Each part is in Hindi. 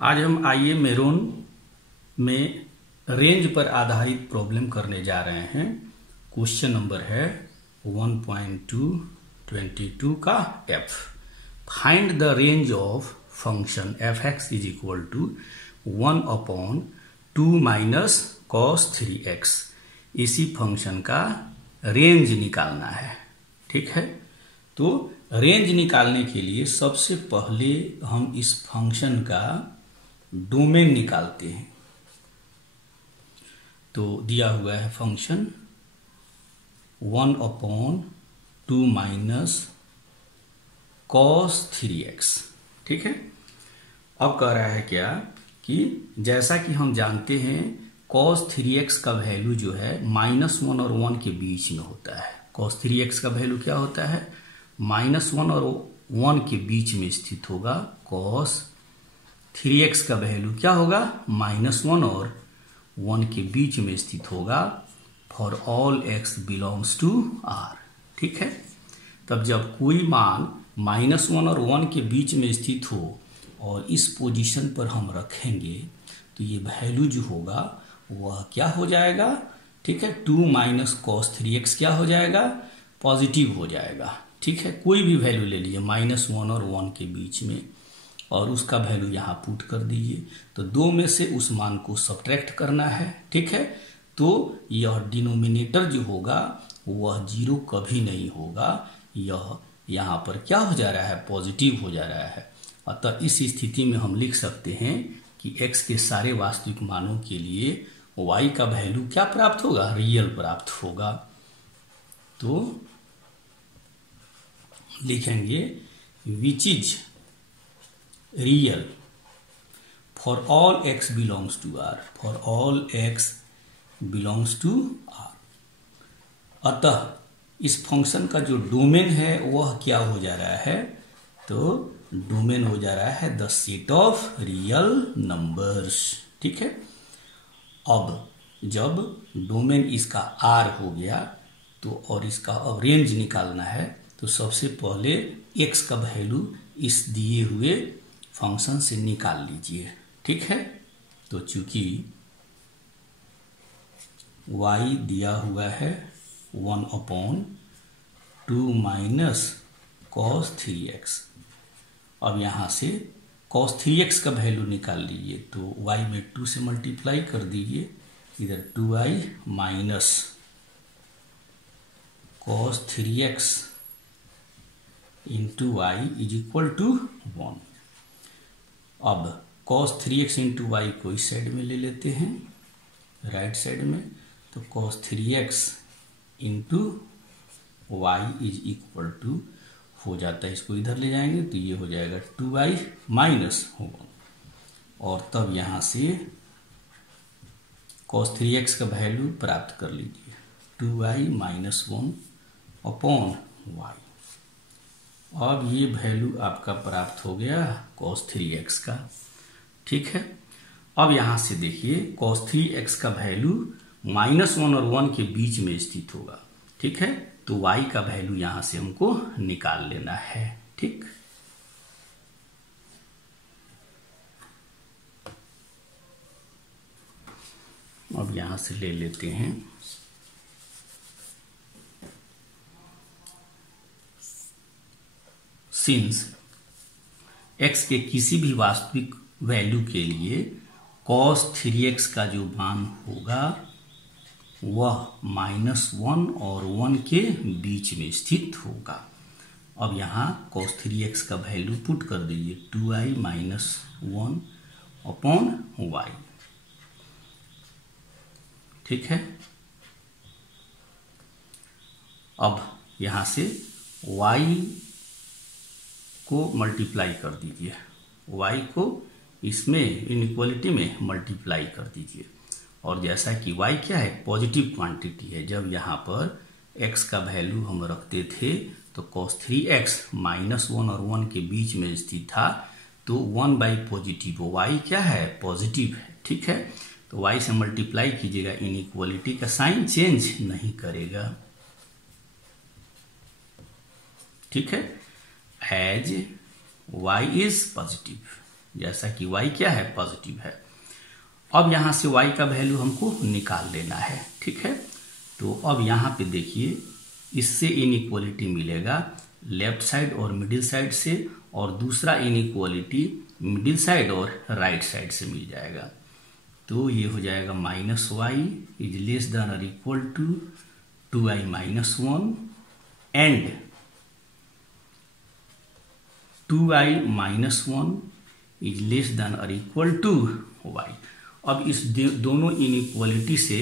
आज हम आइए मेरोन में रेंज पर आधारित प्रॉब्लम करने जा रहे हैं। क्वेश्चन नंबर है 1.222 का f। Find the range of function f(x) is equal to 1/2 minus cos 3x। इसी फंक्शन का रेंज निकालना है। ठीक है, तो रेंज निकालने के लिए सबसे पहले हम इस फंक्शन का डोमेन निकालते हैं। तो दिया हुआ है फंक्शन 1/2 माइनस cos 3x। ठीक है, अब कह रहा है क्या कि जैसा कि हम जानते हैं cos 3x का वैल्यू जो है -1 और 1 के बीच में होता है। cos 3x का वैल्यू क्या होता है? -1 और 1 के बीच में स्थित होगा। cos 3x का वैल्यू क्या होगा? -1 और 1 के बीच में स्थित होगा for all x belongs to R। ठीक है, तब जब कोई मान -1 और 1 के बीच में स्थित हो और इस पोजीशन पर हम रखेंगे तो ये वैल्यू जो होगा वह क्या हो जाएगा? ठीक है, 2 माइनस cos 3x क्या हो जाएगा? पॉजिटिव हो जाएगा। ठीक है, कोई भी वैल्यू ले लीजिए -1 और 1 के बीच में और उसका वैल्यू यहाँ पुट कर दीजिए। तो 2 में से उस मान को सब्ट्रैक्ट करना है। ठीक है, तो यह डिनोमिनेटर जो होगा वह 0 कभी नहीं होगा। यह यहाँ पर क्या हो जा रहा है? पॉजिटिव हो जा रहा है। अतः इस स्थिति में हम लिख सकते हैं कि x के सारे वास्तविक मानों के लिए y का वैल्यू क्या प्राप्त होगा? रियल प्राप्त होगा। तो लिखेंगे which is real for all x belongs to R। For all x belongs to R। अतः इस फंक्शन का जो डोमेन है वह क्या हो जा रहा है? तो डोमेन हो जा रहा है the set of real numbers. ठीक है, अब जब डोमेन इसका R हो गया तो और इसका अब रेंज निकालना है तो सबसे पहले x का वैल्यू इस दिए हुए फंक्शन से निकाल लीजिए। ठीक है, तो चूंकि y दिया हुआ है 1/2 माइनस cos 3x। अब यहां से cos 3x का वैल्यू निकाल लीजिए तो y में 2 से मल्टीप्लाई कर दीजिए। इधर 2i minus cos 3x into y is equal to 1। अब cos 3x इंटू y को इस साइड में ले लेते हैं, राइट साइड में। तो cos 3x into y is equal to हो जाता है, इसको इधर ले जाएंगे तो ये हो जाएगा 2i माइनस 1। और तब यहां से cos 3x का वैल्यू प्राप्त कर लीजिए 2i माइनस 1/y। अब ये वैल्यू आपका प्राप्त हो गया cos 3x का। ठीक है, अब यहां से देखिए cos 3x का वैल्यू -1 और 1 के बीच में स्थित होगा। ठीक है, तो y का वैल्यू यहां से हमको निकाल लेना है। ठीक, अब यहां से ले लेते हैं सिंस x के किसी भी वास्तविक वैल्यू के लिए cos 3x का जो मान होगा वह -1 और 1 के बीच में स्थित होगा। अब यहां cos 3x का वैल्यू पुट कर दीजिए 2i माइनस 1/y। ठीक है, अब यहां से y को मल्टीप्लाई कर दीजिए, y को इसमें इनइक्वालिटी में मल्टीप्लाई कर दीजिए। और जैसा कि y क्या है? पॉजिटिव क्वांटिटी है। जब यहाँ पर x का वैल्यू हम रखते थे तो cos 3x -1 और 1 के बीच में स्थित था, तो 1 पॉजिटिव y क्या है? पॉजिटिव है। ठीक है, तो y से मल्टीप्लाई कीजिएगा, इनइक्वालिटी का साइन चेंज नहीं करेगा। ठीक है, एज y इज पॉजिटिव जैसा कि y क्या है, पॉजिटिव है। अब यहां से y का वैल्यू हमको निकाल लेना है, ठीक है। तो अब यहां पे देखिए, इससे इनइक्वालिटी मिलेगा लेफ्ट साइड और मिडिल साइड से, और दूसरा इनइक्वालिटी मिडिल साइड और राइट साइड से मिल जाएगा। तो ये हो जाएगा minus y is less than और equal to 2i minus 1 and 2i minus 1 is less than और इक्वल टू y। अब इस दोनों इनइक्वालिटी से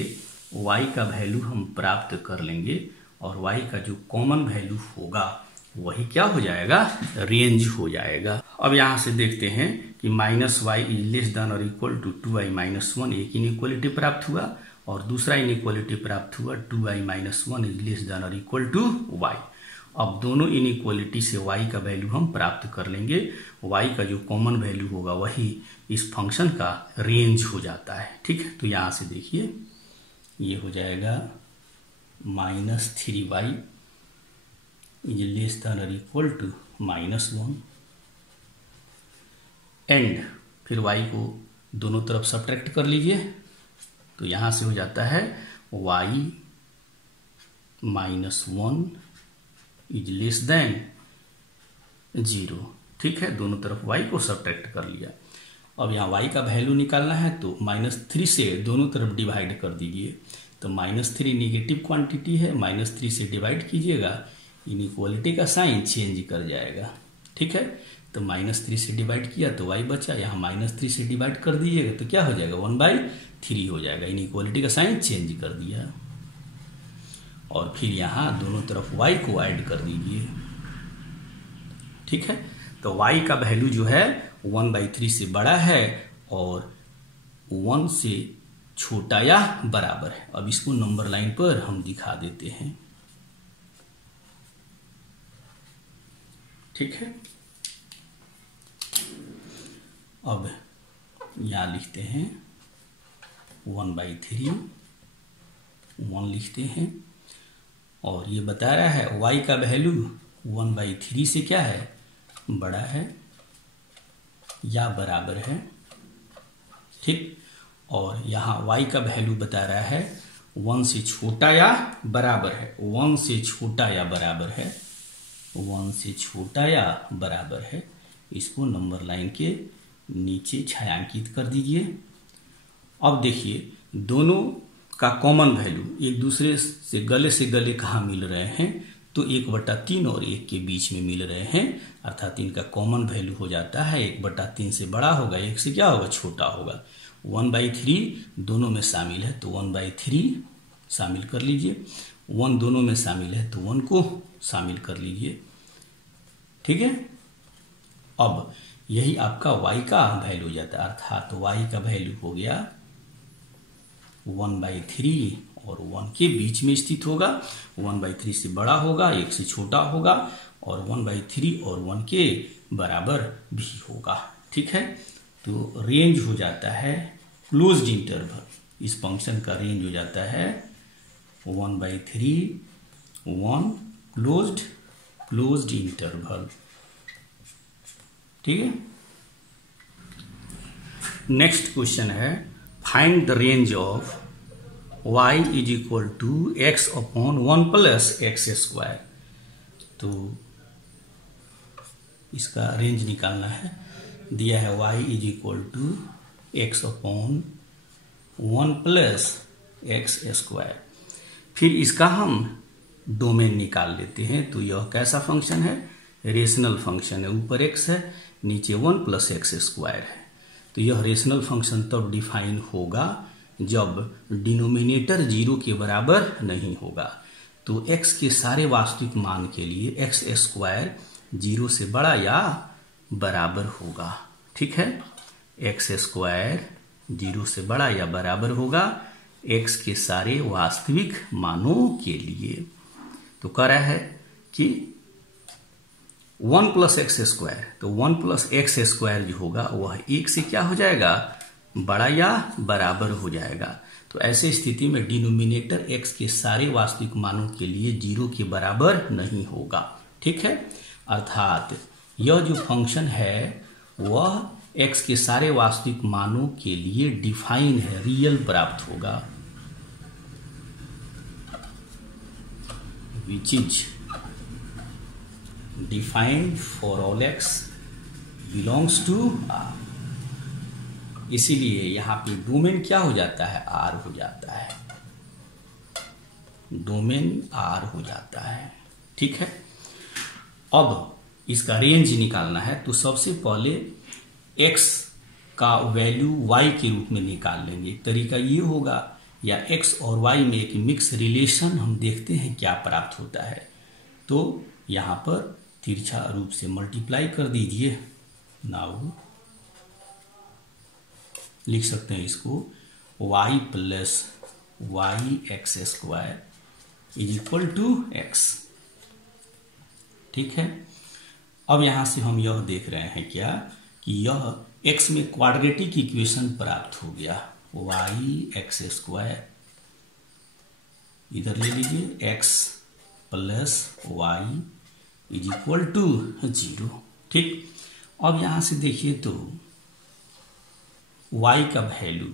y का वैल्यू हम प्राप्त कर लेंगे, और y का जो कॉमन वैल्यू होगा वही क्या हो जाएगा, रेंज हो जाएगा। अब यहां से देखते हैं कि minus y is less than और इक्वल टू 2i माइनस 1, एक इनइक्वालिटी प्राप्त हुआ, और दूसरा इनइक्वालिटी प्राप्त हुआ 2i minus 1 is less than और इक्वल टू y। अब दोनों इनइक्वालिटी से y का वैल्यू हम प्राप्त कर लेंगे, y का जो कॉमन वैल्यू होगा वही इस फंक्शन का रेंज हो जाता है, ठीक है। तो यहां से देखिए, ये हो जाएगा minus 3y is less than और इक्वल टू माइनस 1 एंड फिर y को दोनों तरफ सब्ट्रैक्ट कर लीजिए, तो यहां से हो जाता है y minus 1 is less then 0, ठीक है। दोनों तरफ y को सब्ट्रैक्ट कर लिया। अब यहाँ y का वैल्यू निकालना है, तो -3 से दोनों तरफ डिवाइड कर दीजिए। तो -3 नेगेटिव क्वांटिटी है, -3 से डिवाइड कीजिएगा, इनइक्वालिटी का साइन चेंज कर जाएगा, ठीक है। तो -3 से डिवाइड किया तो y बचा, यहाँ -3 से डिवाइड कर दीजिएगा तो क्या हो जाएगा, 1/3 हो जाएगा। इनइक्वालिटी का साइन चेंज कर दिया, और फिर यहाँ दोनों तरफ y को ऐड कर दीजिए, ठीक है। तो y का वैल्यू जो है 1/3 से बड़ा है और 1 से छोटा या बराबर है। अब इसको नंबर लाइन पर हम दिखा देते हैं, ठीक है। अब यहां लिखते हैं 1/3, 1 लिखते हैं, और ये बता रहा है y का वैल्यू 1/3 से क्या है, बड़ा है या बराबर है, ठीक। और यहाँ y का वैल्यू बता रहा है 1 से छोटा या बराबर है, 1 से छोटा या बराबर है, 1 से छोटा या बराबर है। इसको नंबर लाइन के नीचे छायांकित कर दीजिए। अब देखिए, दोनों का कॉमन वैल्यू एक दूसरे से गले कहाँ मिल रहे हैं, तो 1/3 और 1 के बीच में मिल रहे हैं, अर्थात इनका कॉमन वैल्यू हो जाता है 1/3 से बड़ा होगा, 1 से क्या होगा, छोटा होगा। 1/3 दोनों में शामिल है, तो 1/3 शामिल कर लीजिए, 1 दोनों में शामिल है तो 1 को शामिल कर लीजिए, ठीक है। अब यही आपका y का वैल्यू हो जाता है, अर्थात y का वैल्यू हो गया 1/3 और 1 के बीच में स्थित होगा, 1/3 से बड़ा होगा, 1 से छोटा होगा, और 1/3 और 1 के बराबर भी होगा, ठीक है। तो रेंज हो जाता है क्लोज्ड इंटरवल, इस फंक्शन का रेंज हो जाता है 1/3, 1 क्लोज्ड इंटरवल, ठीक है। नेक्स्ट क्वेश्चन है, find the range of y is equal to x upon 1 plus x square. तो इसका रेंज निकालना है, दिया है y is equal to x upon 1 plus x square. फिर इसका हम डोमेन निकाल लेते हैं। तो यह कैसा फंक्शन है, रेशनल फंक्शन है, ऊपर x है, नीचे 1 प्लस एक्स स्क्वायर है। तो यह रेशनल फंक्शन तब डिफाइन होगा जब डिनोमिनेटर 0 के बराबर नहीं होगा। तो x के सारे वास्तविक मान के लिए एक्स स्क्वायर 0 से बड़ा या बराबर होगा, ठीक है। एक्स स्क्वायर 0 से बड़ा या बराबर होगा x के सारे वास्तविक मानों के लिए। तो कह रहा है कि 1 प्लस एक्स स्क्वायर, तो 1 प्लस एक्स स्क्वायर जो होगा वह 1 से क्या हो जाएगा, बड़ा या बराबर हो जाएगा। तो ऐसे स्थिति में डिनोमिनेटर x के सारे वास्तविक मानों के लिए 0 के बराबर नहीं होगा, ठीक है। अर्थात यह जो फंक्शन है वह x के सारे वास्तविक मानों के लिए डिफाइन है, रियल प्राप्त होगा, which is defined for all x belongs to R। इसीलिए यहां पे डोमेन क्या हो जाता है, R हो जाता है, डोमेन R हो जाता है। ठीक है, अब इसका रेंज निकालना है तो सबसे पहले x का वैल्यू y के रूप में निकाल लेंगे। तरीका ये होगा, या x और y में एक मिक्स रिलेशन हम देखते हैं क्या प्राप्त होता है। तो यहां पर तिरछा रूप से मल्टीप्लाई कर दीजिए। नाउ लिख सकते हैं इसको y plus y x square is equal to x। ठीक है, अब यहां से हम यह देख रहे हैं क्या कि यह x में क्वाड्रेटिक इक्वेशन प्राप्त हो गया, वाई एक्स स्क्वायर, इधर ले लीजिए x plus y is equal to 0। ठीक, अब यहां से देखिए तो y का वैल्यू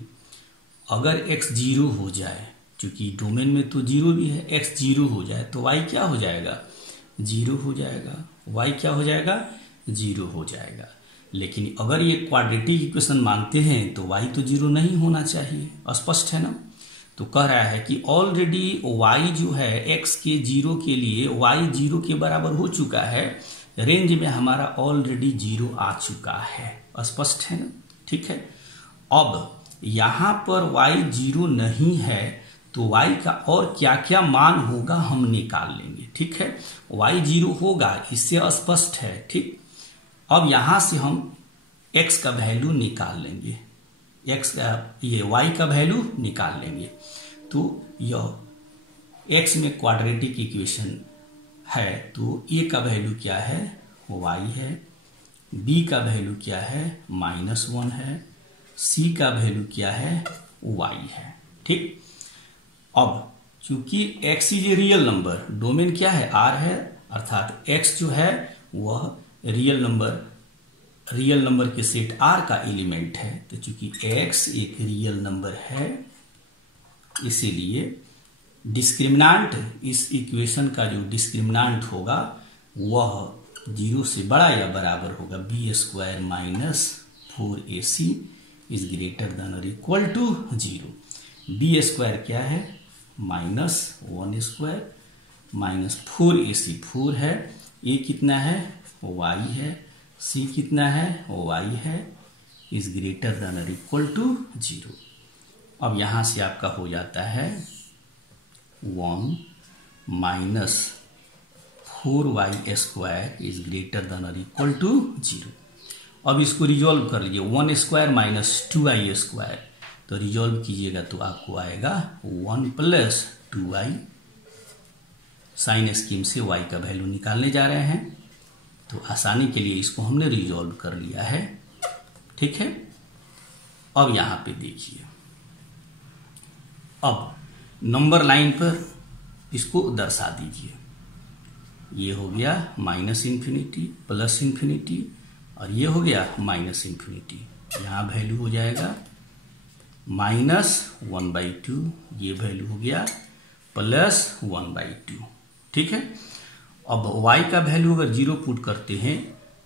अगर x 0 हो जाए, क्योंकि डोमेन में तो 0 भी है, x 0 हो जाए तो y क्या हो जाएगा, 0 हो जाएगा, y क्या हो जाएगा, 0 हो जाएगा। लेकिन अगर ये क्वाड्रेटिक इक्वेशन मानते हैं तो y तो 0 नहीं होना चाहिए, स्पष्ट है ना। तो कह रहा है कि ऑलरेडी y जो है x के 0 के लिए y 0 के बराबर हो चुका है, रेंज में हमारा ऑलरेडी 0 आ चुका है, स्पष्ट है ना। ठीक है, अब यहां पर y 0 नहीं है तो y का और क्या क्या मान होगा हम निकाल लेंगे। ठीक है, y 0 होगा, इससे स्पष्ट है। ठीक, अब यहां से हम x का वैल्यू निकाल लेंगे, x का ये y का वैल्यू निकाल लेंगे। तो यह x में क्वाड्रेटिक इक्वेशन है तो a का वैल्यू क्या है, y है, b का वैल्यू क्या है, -1 है, c का वैल्यू क्या है, y है। ठीक, अब चूंकि x is a real number, domain क्या है, R है, अर्थात x जो है वह रियल नंबर के सेट R का एलिमेंट है। तो चूंकि x एक रियल नंबर है, इसीलिए डिस्क्रिमिनांट, इस इक्वेशन का जो डिस्क्रिमिनांट होगा वह 0 से बड़ा या बराबर होगा, b square minus 4ac is greater than और इक्वल टू 0। b स्क्वायर क्या है, -1 स्क्वायर माइनस 4ac, 4 है, a कितना है, y है, c कितना है, y है, इज ग्रेटर देन और इक्वल टू 0। अब यहां से आपका हो जाता है 1 minus 4y square is greater than और इक्वल टू 0। अब इसको रिजॉल्व कर लीजिए, 1 स्क्वायर माइनस 2y स्क्वायर, तो रिजॉल्व कीजिएगा तो आपको आएगा 1 प्लस 2y। साइन स्कीम से y का वैल्यू निकालने जा रहे हैं, तो आसानी के लिए इसको हमने रिजॉल्व कर लिया है। ठीक है, अब यहां पे देखिए, अब नंबर लाइन पर इसको दर्शा दीजिए। ये हो गया -∞, +∞, और ये हो गया -∞। यहां वैल्यू हो जाएगा -1/2, ये वैल्यू हो गया +1/2। ठीक है, अब y का वैल्यू अगर 0 पुट करते हैं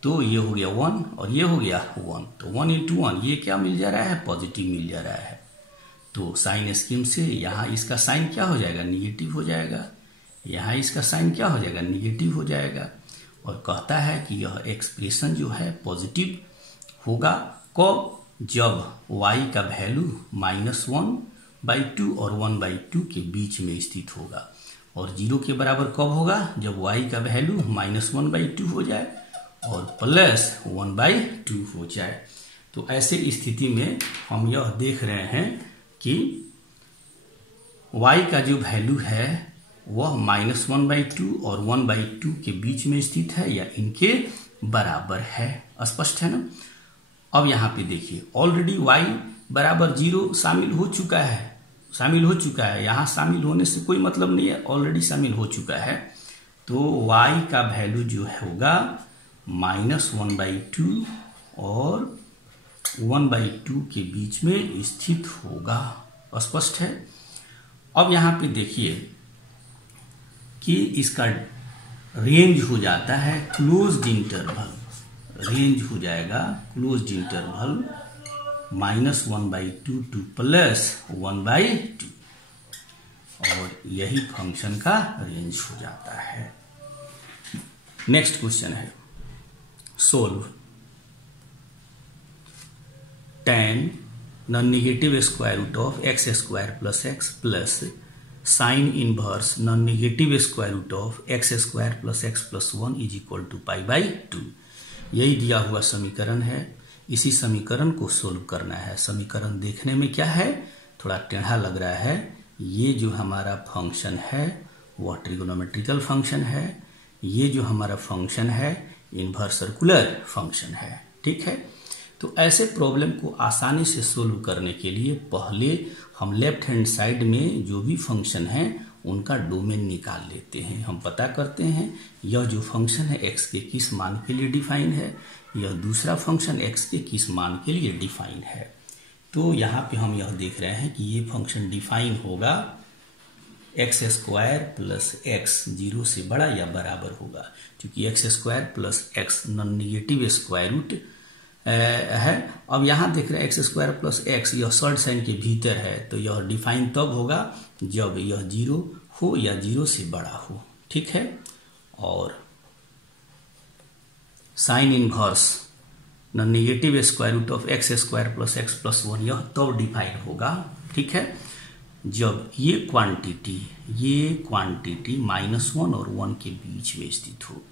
तो ये हो गया 1 और ये हो गया 1, तो 1 × 1 ये क्या मिल जा रहा है, पॉजिटिव मिल जा रहा है। तो साइन स्कीम से यहाँ इसका साइन क्या हो जाएगा, निगेटिव हो जाएगा, यहाँ इसका साइन क्या हो जाएगा, निगेटिव हो जाएगा। और कहता है कि यह एक्सप्रेशन जो है पॉजिटिव होगा कब, जब y का वैल्यू -1/2 और 1/2 के बीच में स्थित होगा। और 0 के बराबर कब होगा, जब y का वैल्यू -1/2 हो जाए और +1/2 हो जाए। तो ऐसे स्थिति में हम यह देख रहे हैं कि y का जो वैल्यू है वह -1/2 और 1/2 के बीच में स्थित है या इनके बराबर है, स्पष्ट है ना। अब यहां पे देखिए, ऑलरेडी y बराबर 0 शामिल हो चुका है, यहां शामिल होने से कोई मतलब नहीं है, ऑलरेडी शामिल हो चुका है। तो y का वैल्यू जो होगा -1/2 और 1/2 के बीच में स्थित होगा। स्पष्ट है। अब यहां पे देखिए कि इसका रेंज हो जाता है क्लोज्ड इंटरवल, रेंज हो जाएगा क्लोज्ड इंटरवल -1/2 टू +1/2, और यही फंक्शन का रेंज हो जाता है। नेक्स्ट क्वेश्चन है solve tan non negative square root of x² + x plus sine inverse non negative square root of x² + x + 1 = π/2। यही दिया हुआ समीकरण है। इसी समीकरण को सोल्व करना है। समीकरण देखने में क्या है, थोड़ा टेढ़ा लग रहा है। ये जो हमारा फंक्शन है वह ट्रिगोनोमेट्रिकल फंक्शन है। ये जो हमारा फंक्शन है इनवर्स सर्कुलर फंक्शन है। ठीक है। तो ऐसे प्रॉब्लम को आसानी से सोल्व करने के लिए पहले हम लेफ्ट हैंड साइड में जो भी फंक्शन है उनका डोमेन निकाल लेते हैं। हम पता करते हैं यह जो फंक्शन है x के किस मान के लिए डिफाइन है, यह दूसरा फंक्शन x के किस मान के लिए डिफाइन है। तो यहाँ पे हम यह देख रहे हैं कि ये फंक्शन डिफाइन होगा x² + x 0 से बड़ा या बराबर होगा, क्योंकि x² + x non negative square root है। अब यहां देख रहे हैं x² + x, यह शॉर्ट साइन के भीतर है, तो यह डिफाइन तब होगा जब यह 0 हो या 0 से बड़ा हो। ठीक है। और sine inverse non negative square root of x² + x + 1 यह तब डिफाइन होगा। ठीक है, जब ये क्वांटिटी -1 और 1 के बीच में स्थित हो।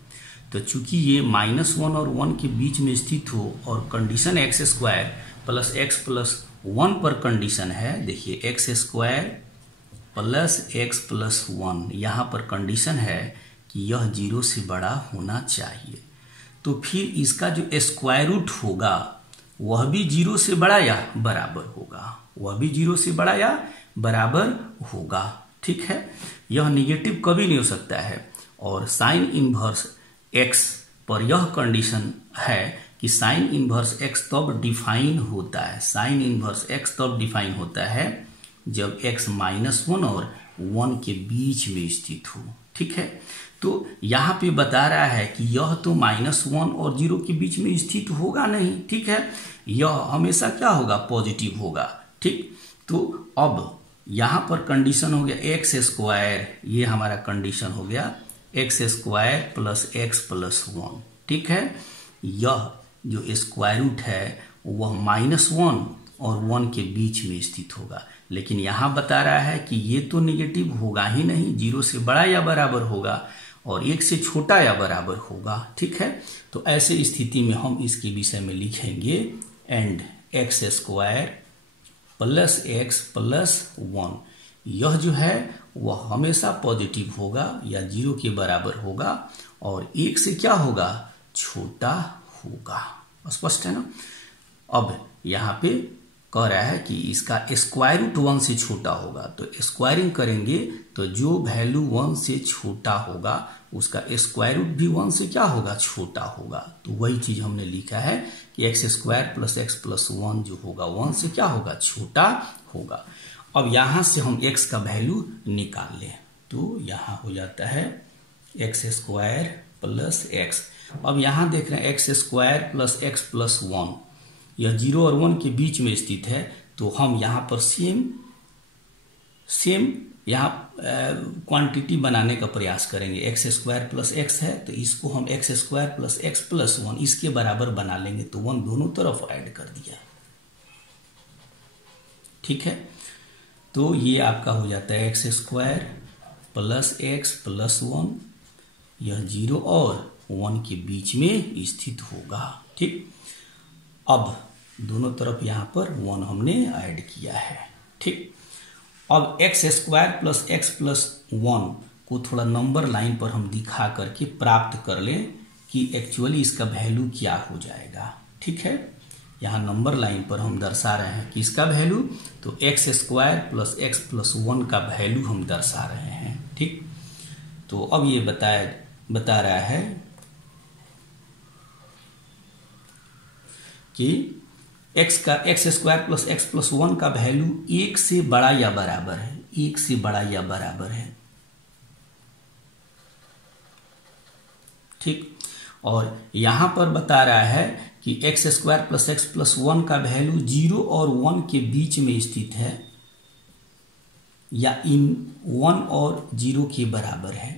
तो चूंकि ये -1 और 1 के बीच में स्थित हो और कंडीशन x² + x + 1 पर कंडीशन है। देखिए x² + x + 1 यहाँ पर कंडीशन है कि यह 0 से बड़ा होना चाहिए। तो फिर इसका जो स्क्वायर रूट होगा वह भी 0 से बड़ा या बराबर होगा, वह भी 0 से बड़ा या बराबर होगा। ठीक है, यह निगेटिव कभी नहीं हो सकता है। और साइन इनवर्स x पर यह कंडीशन है कि साइन इनवर्स x तब डिफाइन होता है, साइन इनवर्स x तब डिफाइन होता है जब x -1 और 1 के बीच में स्थित हो। ठीक है, तो यहाँ पे बता रहा है कि यह तो -1 और 0 के बीच में स्थित होगा नहीं। ठीक है, यह हमेशा क्या होगा, पॉजिटिव होगा। ठीक, तो अब यहाँ पर कंडीशन हो गया x², ये हमारा कंडीशन हो गया x² + x + 1। ठीक है, यह जो स्क्वायर रूट है वह -1 और 1 के बीच में स्थित होगा, लेकिन यहां बता रहा है कि ये तो नेगेटिव होगा ही नहीं, 0 से बड़ा या बराबर होगा और 1 से छोटा या बराबर होगा। ठीक है, तो ऐसे स्थिति में हम इसके विषय में लिखेंगे एंड x² + x + 1 यह जो है वह हमेशा पॉजिटिव होगा या 0 के बराबर होगा और 1 से क्या होगा, छोटा होगा। स्पष्ट है ना। अब यहाँ पे कह रहा है कि इसका स्क्वायर रूट 1 से छोटा होगा, तो स्क्वायरिंग करेंगे तो जो वैल्यू 1 से छोटा होगा उसका स्क्वायर रूट भी 1 से क्या होगा, छोटा होगा। तो वही चीज हमने लिखा है कि x² + x + 1 जो होगा 1 से क्या होगा, छोटा होगा। अब यहां से हम x का वैल्यू निकाल लें तो यहां हो जाता है x² + x। अब यहां देख रहे हैं x² + x + 1 यह 0 और 1 के बीच में स्थित है, तो हम यहां पर सेम यहाँ क्वांटिटी बनाने का प्रयास करेंगे। x² + x है तो इसको हम x² + x + 1 इसके बराबर बना लेंगे, तो 1 दोनों तरफ ऐड कर दिया। ठीक है, तो ये आपका हो जाता है x² + x + 1, यह 0 और 1 के बीच में स्थित होगा। ठीक, अब दोनों तरफ यहां पर 1 हमने ऐड किया है। ठीक, अब x² + x + 1 को थोड़ा नंबर लाइन पर हम दिखा करके प्राप्त कर लें कि एक्चुअली इसका वैल्यू क्या हो जाएगा। ठीक है, यहाँ नंबर लाइन पर हम दर्शा रहे हैं कि इसका वैल्यू, तो x² + x + 1 का वैल्यू हम दर्शा रहे हैं। ठीक, तो अब ये बता रहा है कि x square plus x plus 1 का वैल्यू 1 से बड़ा या बराबर है, 1 से बड़ा या बराबर है, ठीक। और यहां पर बता रहा है कि x square plus x plus 1 का वैल्यू 0 और 1 के बीच में स्थित है या इन 1 और 0 के बराबर है।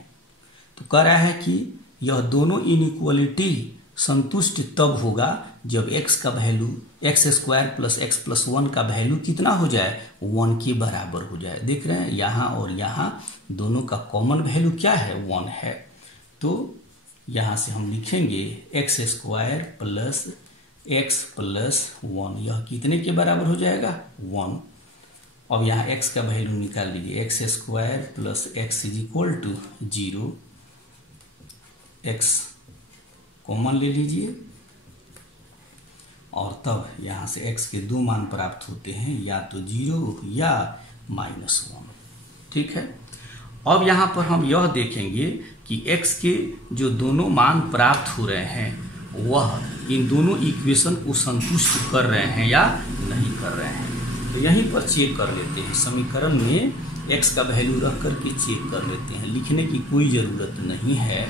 तो कह रहा है कि यह दोनों इनइक्वालिटी संतुष्ट तब होगा जब x का value x square plus x plus 1 का वैल्यू कितना हो जाए, 1 के बराबर हो जाए। देख रहे हैं यहां और यहां दोनों का कॉमन वैल्यू क्या है, 1 है। तो यहां से हम लिखेंगे x square plus x plus 1, यह कितने के बराबर हो जाएगा, 1। अब यहाँ x का वैल्यू निकाल लीजिए, x square plus x is equal to 0, x common ले लीजिए और तब यहाँ से x के दो मान प्राप्त होते हैं, या तो 0 या -1, ठीक है। अब यहाँ पर हम यह देखेंगे कि x के जो दोनों मान प्राप्त हो रहे हैं वह इन दोनों इक्वेशन को संतुष्ट कर रहे हैं या नहीं कर रहे हैं। तो यहीं पर चेक कर लेते हैं, समीकरण में x का वैल्यू रख करके चेक कर लेते हैं, लिखने की कोई ज़रूरत नहीं है।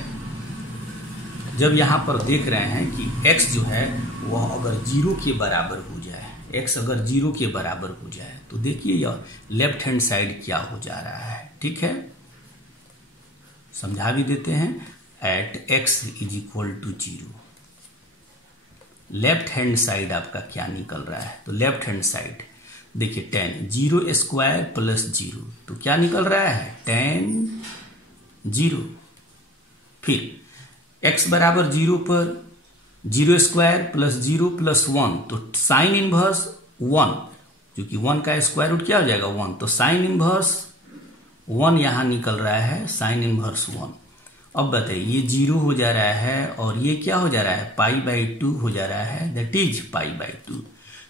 जब यहाँ पर देख रहे हैं कि x जो है वह अगर 0 के बराबर हो जाए, x अगर 0 के बराबर हो जाए तो देखिए यह लेफ्ट हैंड साइड क्या हो जा रहा है, ठीक है। समझा भी देते हैं, at x is equal to 0, left hand side आपका क्या निकल रहा है, तो लेफ्ट हैंड साइड देखिए 10, 0 स्क्वायर प्लस 0, तो क्या निकल रहा है, 10 0। फिर x बराबर 0 पर 0 स्क्वायर प्लस 0 प्लस 1, तो साइन इनवर्स 1, क्योंकि 1 का स्क्वायर रूट क्या हो जाएगा, 1, तो साइन इनवर्स 1 यहां निकल रहा है, साइन इनवर्स 1। अब बताइए ये 0 हो जा रहा है और ये क्या हो जा रहा है, π/2 हो जा रहा है, दैट इज π/2,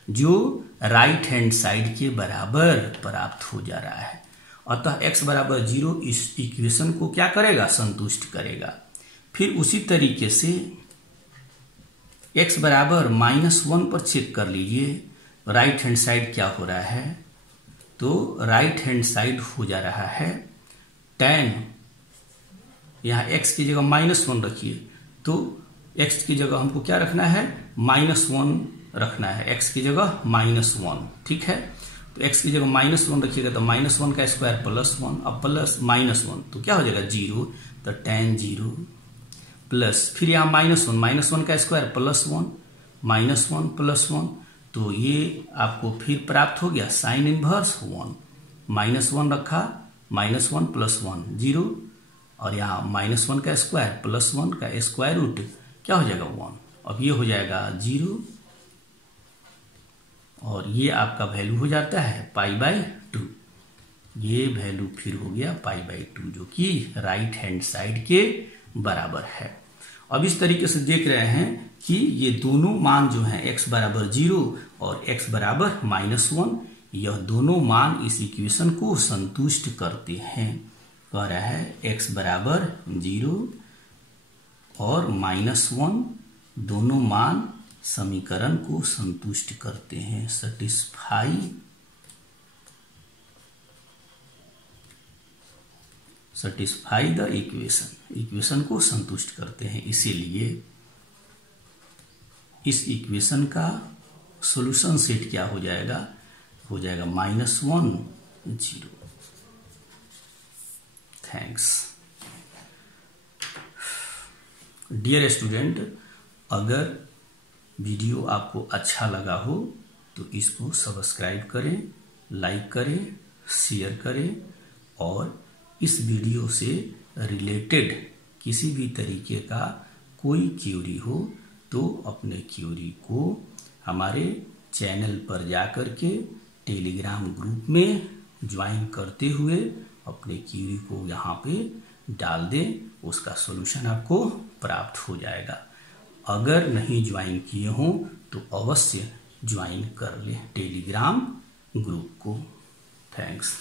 जो राइट हैंड साइड के बराबर प्राप्त हो जा रहा है। अतः x बराबर 0 इस इक्वेशन को क्या करेगा, संतुष्ट करेगा। फिर उसी तरीके से x बराबर -1 पर चेक कर लीजिए, राइट हैंड साइड क्या हो रहा है, तो राइट हैंड साइड हो जा रहा है tan, यहाँ x की जगह -1 रखिए, तो x की जगह हमको क्या रखना है, -1 रखना है, x की जगह -1, ठीक है। तो x की जगह -1 रखिएगा तो -1 का स्क्वायर प्लस 1, अब प्लस -1 तो क्या हो जाएगा 0, तो tan 0 प्लस, फिर यहाँ -1 का स्क्वायर प्लस 1, -1 प्लस 1, तो ये आपको फिर प्राप्त हो गया साइन इनवर्स 1, -1 रखा, -1 प्लस 1 0, और यहाँ -1 का स्क्वायर प्लस 1 का स्क्वायर रूट क्या हो जाएगा 1, अब ये हो जाएगा 0, और ये आपका वैल्यू हो जाता है π/2, ये वैल्यू फिर हो गया π/2, जो कि राइट हैंड साइड के बराबर है। अब इस तरीके से देख रहे हैं कि ये दोनों मान जो हैं x बराबर 0 और x बराबर -1, यह दोनों मान इस इक्वेशन को संतुष्ट करते हैं। कह रहा है x बराबर 0 और -1 दोनों मान समीकरण को संतुष्ट करते हैं, सेटिस्फाई द इक्वेशन को संतुष्ट करते हैं। इसीलिए इस इक्वेशन का सॉल्यूशन सेट क्या हो जाएगा, -1 0। थैंक्स। डियर स्टूडेंट, अगर वीडियो आपको अच्छा लगा हो तो इसको सब्सक्राइब करें, लाइक करें, शेयर करें, और इस वीडियो से रिलेटेड किसी भी तरीके का कोई क्यूरी हो तो अपने क्यूरी को हमारे चैनल पर जाकर के टेलीग्राम ग्रुप में ज्वाइन करते हुए अपने क्यूरी को यहाँ पे डाल दें, उसका सॉल्यूशन आपको प्राप्त हो जाएगा। अगर नहीं ज्वाइन किए हों तो अवश्य ज्वाइन कर लें टेलीग्राम ग्रुप को। थैंक्स।